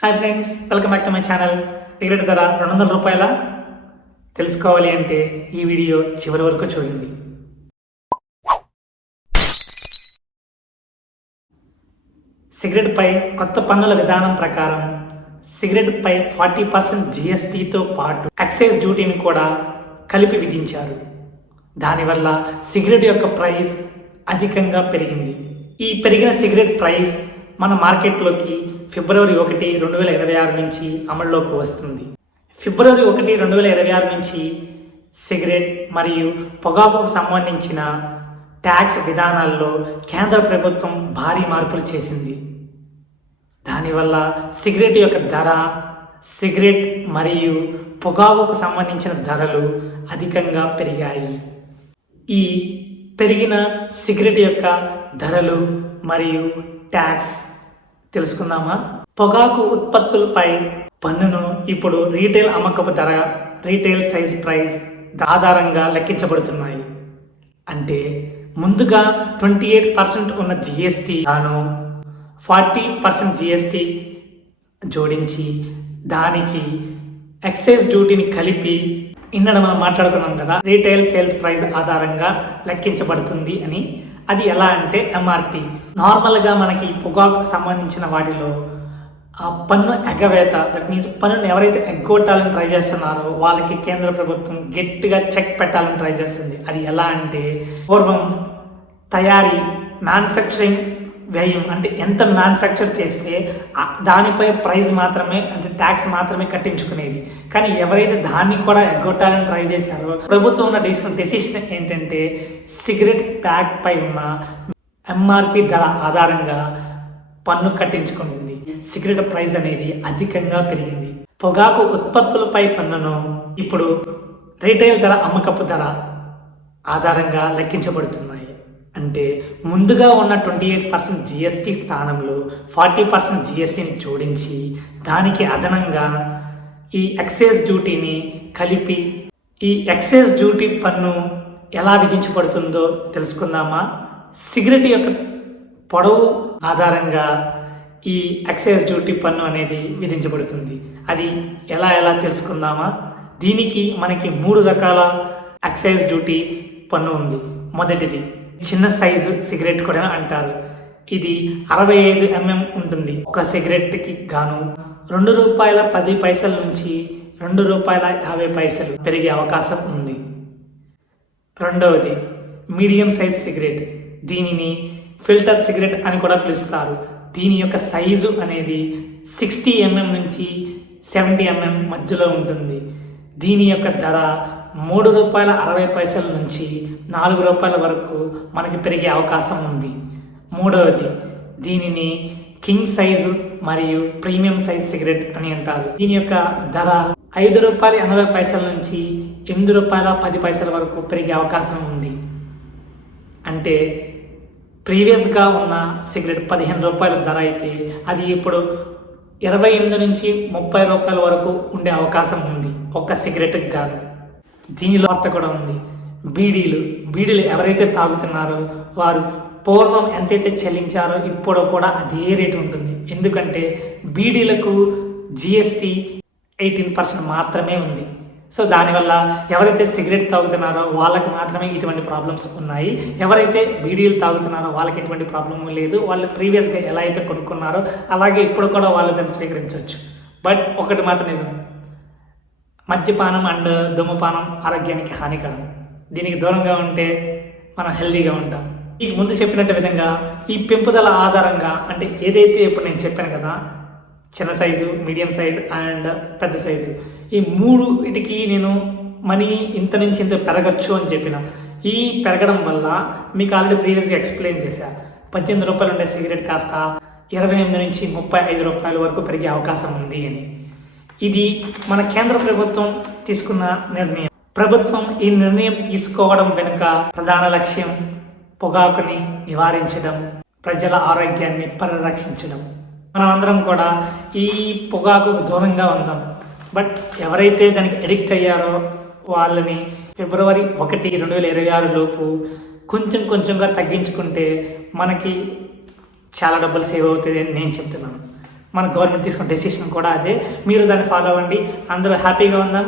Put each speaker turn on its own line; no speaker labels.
Hi friends welcome back to my channel cigarette ధర రెండు వందల రూపాయల. తెలుసుకోవాలి అంటే ఈ వీడియో చివరి వరకు చూడండి. సిగరెట్పై కొత్త పన్నుల విధానం ప్రకారం సిగరెట్పై ఫార్టీ పర్సెంట్ జిఎస్టీతో పాటు ఎక్సైజ్ డ్యూటీని కూడా కలిపి విధించారు. దానివల్ల సిగరెట్ యొక్క ప్రైస్ అధికంగా పెరిగింది. ఈ పెరిగిన సిగరెట్ ప్రైస్ మన మార్కెట్లోకి ఫిబ్రవరి ఒకటి రెండు వేల ఇరవై ఆరు నుంచి అమల్లోకి వస్తుంది. ఫిబ్రవరి ఒకటి రెండు వేల ఇరవై ఆరు నుంచి సిగరెట్ మరియు పొగాకుకు సంబంధించిన ట్యాక్స్ విధానాల్లో కేంద్ర ప్రభుత్వం భారీ మార్పులు చేసింది. దానివల్ల సిగరెట్ యొక్క ధర సిగరెట్ మరియు పొగాకుకు సంబంధించిన ధరలు అధికంగా పెరిగాయి. ఈ పెరిగిన సిగరెట్ యొక్క ధరలు మరియు ట్యాక్స్ తెలుసుకుందామా? పొగాకు ఉత్పత్తులపై పన్నును ఇప్పుడు రీటైల్ అమ్మకపు ధర రీటైల్ సైజ్ ప్రైస్ ఆధారంగా లెక్కించబడుతున్నాయి. అంటే ముందుగా ట్వంటీ ఎయిట్ పర్సెంట్ ఉన్న జిఎస్టీ గాను ఫార్టీ పర్సెంట్ జిఎస్టీ జోడించి దానికి ఎక్సైజ్ డ్యూటీని కలిపి నిన్న మనం మాట్లాడుకున్నాం కదా రీటైల్ సేల్స్ ప్రైస్ ఆధారంగా లెక్కించబడుతుంది అని అది ఎలా అంటే ఎంఆర్పి నార్మల్గా మనకి పొగాకు సంబంధించిన వాటిలో ఆ పన్ను ఎగవేత దట్ మీన్స్ పన్నును ఎవరైతే ఎగ్గొట్టాలని ట్రై చేస్తున్నారో వాళ్ళకి కేంద్ర ప్రభుత్వం గట్టిగా చెక్ పెట్టాలని ట్రై చేస్తుంది. అది ఎలా అంటే పూర్వం తయారీ మ్యానుఫ్యాక్చరింగ్ వ్యయం అంటే ఎంత మ్యానుఫ్యాక్చర్ చేస్తే దానిపై ప్రైస్ మాత్రమే అంటే ట్యాక్స్ మాత్రమే కట్టించుకునేది. కానీ ఎవరైతే దాన్ని కూడా ఎగ్గొట్టాలని ట్రై చేశారో ప్రభుత్వం ఉన్న తీసుకున్న డెసిషన్ ఏంటంటే సిగరెట్ ప్యాక్ పై ఉన్న ఎంఆర్పి ధర ఆధారంగా పన్ను కట్టించుకుంటుంది. సిగరెట్ ప్రైస్ అనేది అధికంగా పెరిగింది. పొగాకు ఉత్పత్తులపై పన్నును ఇప్పుడు రీటైల్ ధర అమ్మకపు ధర ఆధారంగా లెక్కించబడుతున్నాయి. అంటే ముందుగా ఉన్న ట్వంటీ ఎయిట్ పర్సెంట్ జిఎస్టీ స్థానంలో ఫార్టీ పర్సెంట్ జిఎస్టీని జోడించి దానికి అదనంగా ఈ ఎక్సైజ్ డ్యూటీని కలిపి ఈ ఎక్సైజ్ డ్యూటీ పన్ను ఎలా విధించబడుతుందో తెలుసుకుందామా? సిగరెట్ యొక్క పొడవు ఆధారంగా ఈ ఎక్సైజ్ డ్యూటీ పన్ను అనేది విధించబడుతుంది. అది ఎలా ఎలా తెలుసుకుందామా? దీనికి మనకి మూడు రకాల ఎక్సైజ్ డ్యూటీ పన్ను ఉంది. మొదటిది చిన్న సైజు సిగరెట్ కూడా అంటారు. ఇది అరవై ఐదు ఎంఎం ఉంటుంది. ఒక సిగరెట్కి గాను రెండు రూపాయల పది పైసల నుంచి రెండు రూపాయల యాభై పైసలు పెరిగే అవకాశం ఉంది. రెండవది మీడియం సైజ్ సిగరెట్. దీనిని ఫిల్టర్ సిగరెట్ అని కూడా పిలుస్తారు. దీని యొక్క సైజు అనేది సిక్స్టీ ఎంఎం నుంచి సెవెంటీ ఎంఎం మధ్యలో ఉంటుంది. దీని యొక్క ధర మూడు రూపాయల అరవై పైసల నుంచి నాలుగు రూపాయల వరకు మనకి పెరిగే అవకాశం ఉంది. మూడవది దీనిని కింగ్ సైజు మరియు ప్రీమియం సైజ్ సిగరెట్ అని అంటారు. దీని యొక్క ధర ఐదు రూపాయల ఎనభై పైసల నుంచి ఎనిమిది రూపాయల పది పైసల వరకు పెరిగే అవకాశం ఉంది. అంటే ప్రీవియస్గా ఉన్న సిగరెట్ పదిహేను రూపాయల ధర అయితే అది ఇప్పుడు ఇరవై ఎనిమిది నుంచి ముప్పై రూపాయల వరకు ఉండే అవకాశం ఉంది ఒక్క సిగరెట్కి గాను. దీనిలో వార్త కూడా ఉంది. బీడీలు బీడీలు ఎవరైతే తాగుతున్నారో వారు పూర్వం ఎంతైతే చెల్లించారో ఇప్పుడు కూడా అదే రేటు ఉంటుంది. ఎందుకంటే బీడీలకు జిఎస్టీ ఎయిటీన్ పర్సెంట్ మాత్రమే ఉంది. సో దానివల్ల ఎవరైతే సిగరెట్ తాగుతున్నారో వాళ్ళకి మాత్రమే ఇటువంటి ప్రాబ్లమ్స్ ఉన్నాయి. ఎవరైతే బీడీలు తాగుతున్నారో వాళ్ళకి ఎటువంటి ప్రాబ్లం లేదు. వాళ్ళు ప్రీవియస్గా ఎలా అయితే కొనుక్కున్నారో అలాగే ఇప్పుడు కూడా వాళ్ళు దాన్ని స్వీకరించవచ్చు. బట్ ఒకటి మాత్రం నిజం. మద్యపానం అండ్ ధూమపానం ఆరోగ్యానికి హానికరం. దీనికి దూరంగా ఉంటే మనం హెల్తీగా ఉంటాం. ఈ ముందు చెప్పినట్టు విధంగా ఈ పెంపుదల ఆధారంగా అంటే ఏదైతే ఇప్పుడు నేను చెప్పాను కదా చిన్న సైజు మీడియం సైజు అండ్ పెద్ద సైజు. ఈ మూడు వీటికి నేను మనీ ఇంత నుంచి ఇంత పెరగచ్చు అని చెప్పిన. ఈ పెరగడం వల్ల మీకు ఆల్రెడీ ప్రీవియస్గా ఎక్స్ప్లెయిన్ చేశా. పద్దెనిమిది రూపాయలు ఉండే సిగరెట్ కాస్త ఇరవై ఎనిమిది నుంచి ముప్పై ఐదు రూపాయల వరకు పెరిగే అవకాశం ఉంది అని. ఇది మన కేంద్ర ప్రభుత్వం తీసుకున్న నిర్ణయం. ప్రభుత్వం ఈ నిర్ణయం తీసుకోవడం వెనుక ప్రధాన లక్ష్యం పొగాకుని నివారించడం ప్రజల ఆరోగ్యాన్ని పరిరక్షించడం. మనమందరం కూడా ఈ పొగాకు దూరంగా ఉందాం. బట్ ఎవరైతే దానికి అడిక్ట్ అయ్యారో వాళ్ళని ఫిబ్రవరి ఒకటి రెండు వేల ఇరవై ఆరు లోపు కొంచెం కొంచెంగా తగ్గించుకుంటే మనకి చాలా డబ్బులు సేవ్ అవుతుంది అని నేను చెప్తున్నాను. మన గవర్నమెంట్ తీసుకున్న డెసిషన్ కూడా అదే. మీరు దాన్ని ఫాలో అవ్వండి. అందరూ హ్యాపీగా ఉందాం.